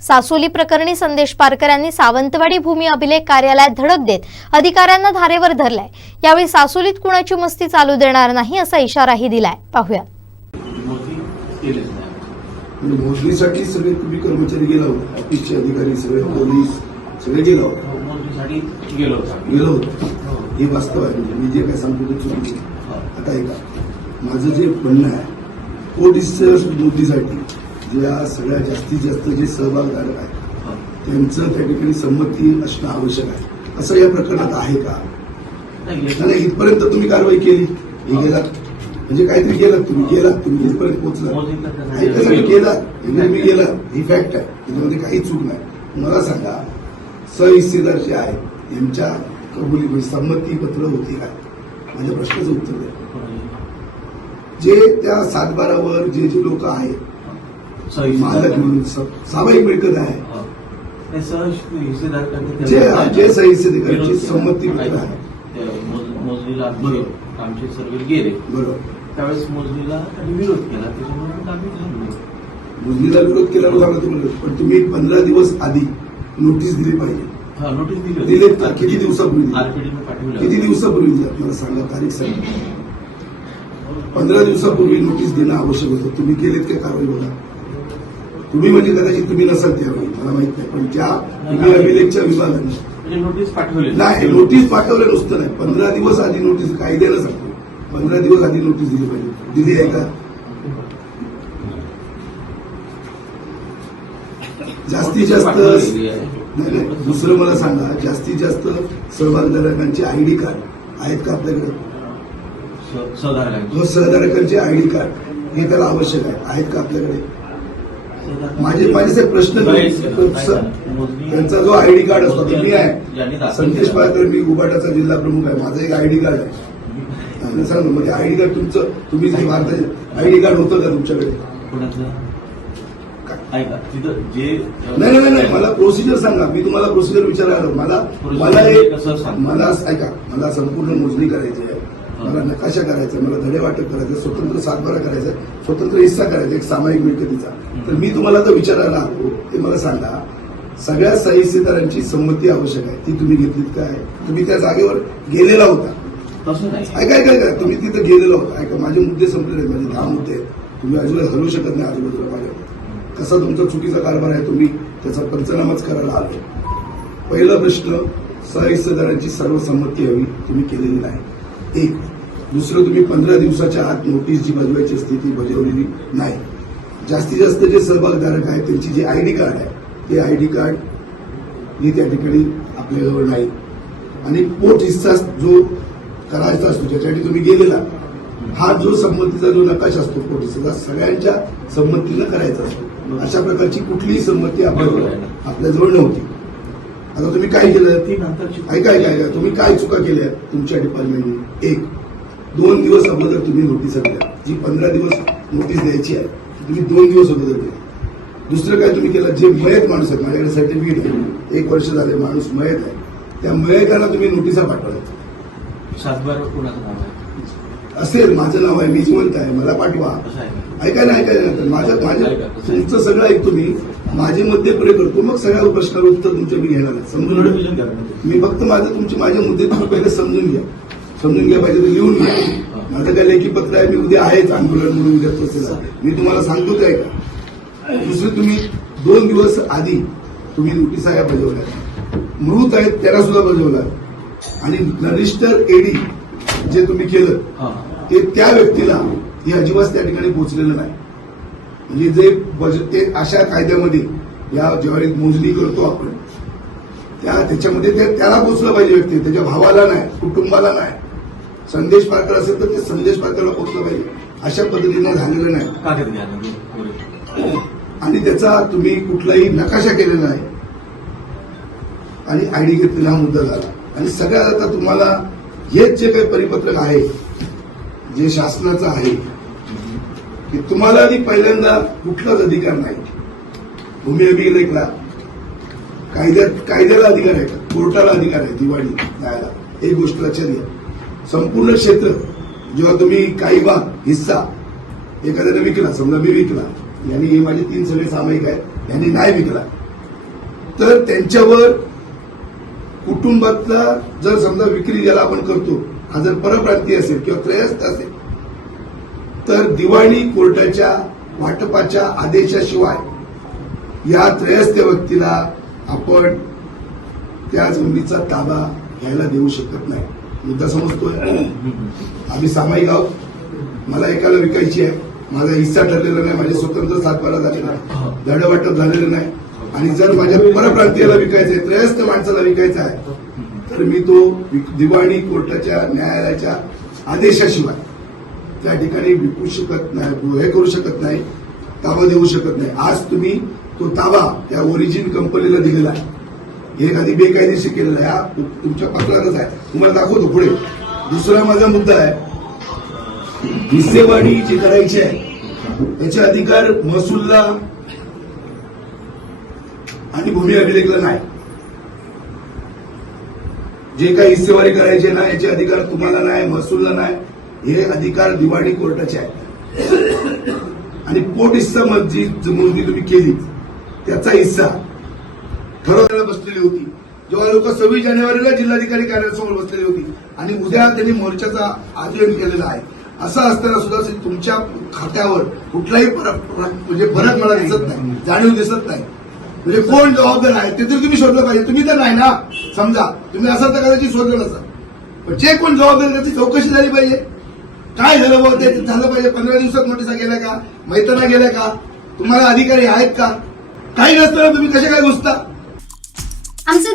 सासोली प्रकरणी संदेश पारकर यांनी सावंतवाडी भूमी अभिलेख कार्यालयात धडक देत अधिकाऱ्यांना धारेवर धरलाय. यावेळी सासोलीत कुणाची मस्ती चालू देणार नाही असा इशाराही दिलाय. पाहूया. म्हणजे मोजणीसाठी सगळे तुम्ही कर्मचारी गेला होता. ऑफिसचे अधिकारी सगळे पोलीस सगळे गेला होता. हो, गेलो होतो. गेलो होतो. हे. वास्तव आहे. म्हणजे मी जे काय सांगतो ते चुकीचं आहे. आता ऐका. माझं जे म्हणणं आहे कोर्ट मोदीसाठी ज्या सगळ्या जास्तीत जास्त जे सहभागधारक आहेत त्यांचं त्या ठिकाणी संमती असणं आवश्यक आहे. असं या प्रकरणात आहे का? नाही इथपर्यंत तुम्ही कारवाई केली. हे गेलात. म्हणजे काहीतरी गेलात तुम्ही गेलात तुम्ही इथपर्यंत पोहोचला ऐका तुम्ही गेलात तुम्ही गेला. ही फॅक्ट आहे. त्याच्यामध्ये काही चूक नाही. मला सांगा सहिस्सेदार जे आहेत यांच्या कबुली म्हणजे संमती पत्र होती काय माझ्या प्रश्नाचं उत्तर द्या. जे त्या सातबारावर जे जे लोक आहेत मालक म्हणून सामायिक मिळकत आहे. जे सहिस्सेदारांची संमती आहे. मोजणीला आमचे सर्वे गेले. बरोबर. त्यावेळेस मोजणीला विरोध केला. त्याच्यामुळे आम्ही मोजणीला विरोध केला सांगा तुम्हाला पण तुम्ही पंधरा दिवस आधी नोटीस दिली पाहिजे. हा नोटीस दिली का? किती दिवसापूर्वी दिली? किती दिवसापूर्वी दिली? मला सांगा तारीख सांगा. पंधरा दिवसापूर्वी नोटीस देणं आवश्यक होतं. तुम्ही केलेत का? कारवाई बघा. तुम्ही म्हणजे कदाचित तुम्ही नसाल त्यावेळी मला माहीत नाही पण ज्या तुम्ही अभिलेखच्या विभागाने म्हणजे नोटीस पाठवली नाही. नोटीस पाठवलं नुसतं नाही. पंधरा दिवस आधी नोटीस कायद्यानं सांगतो पंधरा दिवस आधी नोटीस दिली पाहिजे. दिली आहे का? जास्तीत जास्त. नाही दुसरं मला सांगा. जास्तीत जास्त सहभागधारकांचे आयडी कार्ड आहेत का आपल्याकडे सहधारकांची. सहधारकांचे आयडी कार्ड हे त्याला आवश्यक आहे. आहेत का आपल्याकडे? माझे माझे प्रश्न त्यांचा जो आयडी कार्ड असतो तो मी आहे. संदेश. पात्र मी उबाटाचा जिल्हा प्रमुख आहे. माझं एक आयडी कार्ड आहे. आणि सांगा म्हणजे आयडी कार्ड तुमचं तुम्ही जे भारताचे आयडी कार्ड होतं का तुमच्याकडे? नाही नाही नाही मला प्रोसिजर सांगा. मी तुम्हाला प्रोसिजर विचारायला मला मला एक सांगता? मला ऐका मला संपूर्ण मोजणी करायची आहे. मला नकाशा करायचा? मला धडे वाटप करायचं स्वतंत्र सातबारा करायचा स्वतंत्र हिस्सा करायचा एक सामायिक मिळकतीचा. तर मी तुम्हाला तर विचारायला ते मला सांगा. सगळ्या सहिस्सेदारांची संमती आवश्यक आहे. ती तुम्ही घेतलीत काय? तुम्ही त्या जागेवर गेलेला होता. ऐका ऐका ऐका. तुम्ही तिथं गेलेला होता. ऐका माझे मुद्दे संपलेले आहेत, माझे दहा मुद्दे. तुम्ही अजिबात हलवू शकत नाही आजूबाजूला माझ्या कसा तुमचा चुकीचा कारभार आहे तुम्ही त्याचा पंचनामाच करायला आलो. पहिला प्रश्न सहिस्सेदारांची सर्व संमती हवी तुम्ही केलेली नाही. एक. दुसरं तुम्ही पंधरा दिवसाच्या आत नोटीस जी बजवायची असते ती बजावलेली नाही. जास्तीत जास्त जे सहभागधारक आहेत त्यांची जी आयडी कार्ड आहे ते आयडी कार्ड ही त्या ठिकाणी आपल्याजवळ नाही. आणि पोट हिस्सा जो करायचा असतो ज्याच्यासाठी तुम्ही गेलेला हा जो संमतीचा जो नकाशा असतो पोट हिस्साचा सगळ्यांच्या संमतीनं करायचा असतो. अशा प्रकारची कुठलीही संमती आपल्याजवळ आपल्याजवळ नव्हती. आता तुम्ही काय केलं? ऐका ऐका ऐका. तुम्ही काय चुका केल्या तुमच्या डिपार्टमेंटने? एक दोन दिवस अगोदर तुम्ही नोटीस दिल्या जी पंधरा दिवस नोटीस द्यायची आहे तुम्ही दोन दिवस अगोदर दिली दुसरं काय तुम्ही केलं जे मयत माणूस आहेत माझ्याकडे सर्टिफिकेट आहे. एक वर्ष झाले माणूस मयत आहे. त्या मयतांना तुम्ही नोटिसा पाठवल्या सातबार कोणाचं नाव आहे? असेल माझं नाव आहे मी जिवंत आहे मला पाठवा? ऐका ना ऐका ना माझं माझं तुमचं सगळं ऐकतो मी. माझे मध्य पुढे करतो. मग सगळ्या प्रश्नावर उत्तर तुमच्या मी घेणार आहे. समजून. मी फक्त माझं तुमचे माझे मुद्दे तुम्ही पहिले समजून घ्या. समजून घ्या पाहिजे तर लिहून घ्या माझं काय लेखी पत्र आहे मी उद्या आहेच आंदोलन म्हणून उद्या तसं मी तुम्हाला सांगतो ते ऐका दुसरं तुम्ही दोन दिवस आधी तुम्ही नोटिसा या बजावल्या. मृत आहेत त्याला सुद्धा बजावला आणि रजिस्टर एडी जे तुम्ही केलं. ते त्या व्यक्तीला हे अजिबात त्या ठिकाणी पोहोचलेलं नाही. म्हणजे जे बज- ते अशा कायद्यामध्ये या ज्यावेळी मोजणी करतो आपण त्या त्याच्यामध्ये त्याला पोचलं पाहिजे व्यक्ती. त्याच्या भावाला नाही कुटुंबाला नाही. संदेश पारकर असेल तर ते संदेश पारकरला पोचलं पाहिजे. अशा पद्धतीनं झालेलं नाही. पुरे. आणि त्याचा तुम्ही कुठलाही नकाशा केलेला नाही. आणि आयडी घेतलेला हा मुद्दा झाला. आणि सगळ्यात आता तुम्हाला हेच जे काही परिपत्रक आहे जे शासनाचं आहे की तुम्हाला आधी पहिल्यांदा कुठलाच अधिकार नाही. भूमी अभिलेखला कायद्यात कायद्याला अधिकार आहे. का कोर्टाला अधिकार आहे. दिवाळी द्यायला एक गोष्ट लक्षात घ्या. संपूर्ण क्षेत्र जेव्हा तुम्ही काही भाग हिस्सा एखाद्याने विकला समजा मी विकला यांनी हे माझे तीन सगळे सामायिक आहेत यांनी नाही विकला तर त्यांच्यावर कुटुंबातला जर समजा विक्री ज्याला आपण करतो हा जर परप्रांतीय असेल किंवा त्रयस्थ असेल तर दिवाणी कोर्टाच्या वाटपाच्या आदेशाशिवाय या त्रयस्थ व्यक्तीला आपण त्या जमिनीचा ताबा घ्यायला देऊ शकत नाही. मुद्दा समजतोय. आम्ही सामायिक आहोत. मला एकाला विकायची आहे. माझा हिस्सा ठरलेला नाही. माझे स्वतंत्र सातबारा झालेला आहे धड वाटप झालेलं नाही. आणि जर माझ्या परप्रांतीयाला विकायचं आहे त्रयस्थ माणसाला विकायचं आहे तर मी तो विक- दिवाणी कोर्टाच्या न्यायालयाच्या आदेशाशिवाय त्या ठिकाणी विकू शकत नाही हे करू शकत नाही ताबा देऊ शकत नाही. आज तुम्ही तो ताबा त्या ओरिजिन कंपनीला दिलेला आहे. हे एखादी बेकायदेशीर केलेला आहे. हा तुमच्या पत्रातच आहे. तुम्हाला दाखवतो पुढे. दुसरा माझा मुद्दा आहे. हिस्सेवाढी जी करायची आहे. त्याचे अधिकार महसूलला आणि भूमी अभिलेखला नाही. जे काही हिस्सेवारी करायचे ना याचे अधिकार तुम्हाला नाही महसूलला नाही. हे अधिकार दिवाणी कोर्टाचे आहेत. आणि पोट हिस्सा मग जी मोजणी तुम्ही केली त्याचा हिस्सा ठरवण्याला बसलेली होती. जेव्हा लोक सव्वीस जानेवारीला जिल्हाधिकारी कार्यालयासमोर बसलेली होती आणि उद्या त्यांनी मोर्चाचा आयोजन केलेला आहे. असं असताना सुद्धा तुमच्या खात्यावर कुठलाही फरक म्हणजे फरक मला दिसत नाही जाणीव दिसत नाही. म्हणजे कोण जबाबदार आहे ते तर तुम्ही शोधलं पाहिजे. तुम्ही तर नाही ना? समजा तुम्ही असं तर कदाचित शोधलं नसा पण जे कोण जबाबदार त्याची चौकशी झाली पाहिजे. काय झालं बघ ते झालं पाहिजे. पंधरा दिवसात नोटिसा गेल्या का? मैत्रणा गेल्या का? तुम्हाला अधिकारी आहेत का? काही नसताना तुम्ही कसे काय घुसता?